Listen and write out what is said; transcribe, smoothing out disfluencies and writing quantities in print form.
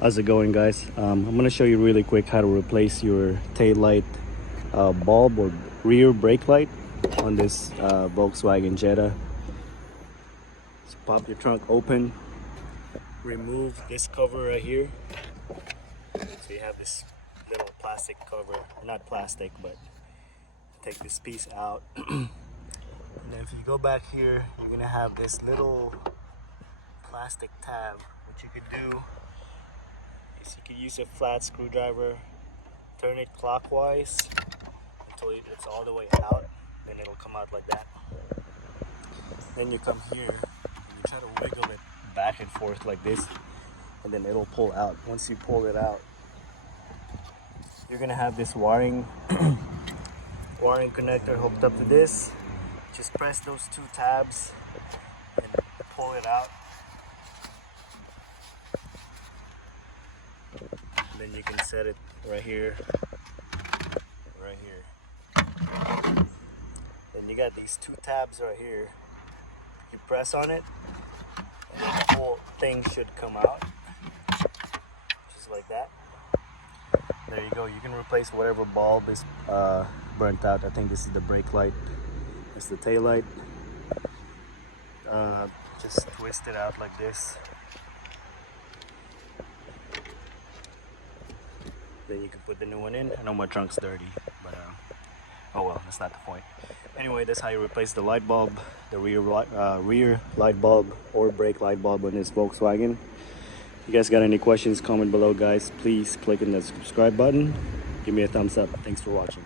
How's it going, guys? I'm gonna show you really quick how to replace your tail light bulb or rear brake light on this Volkswagen Jetta. So pop your trunk open, remove this cover right here. So you have this little plastic cover, not plastic, but take this piece out. And then if you go back here, you're gonna have this little plastic tab. What you could do is you could use a flat screwdriver, turn it clockwise until it's all the way out, then it'll come out like that. Then you come here and you try to wiggle it back and forth like this, and then it'll pull out. Once you pull it out, you're gonna have this wiring connector hooked up to this. Just press those two tabs and pull it out. And then you can set it right here, right here. Then you got these two tabs right here. You press on it, and then the whole thing should come out, just like that. There you go. You can replace whatever bulb is burnt out. I think this is the brake light. It's the tail light. Just twist it out like this. Then you can put the new one in. I know my trunk's dirty, but oh well, that's not the point. Anyway, that's how you replace the light bulb, the rear light bulb or brake light bulb on this Volkswagen. If you guys got any questions, comment below, guys. Please click on the subscribe button. Give me a thumbs up. Thanks for watching.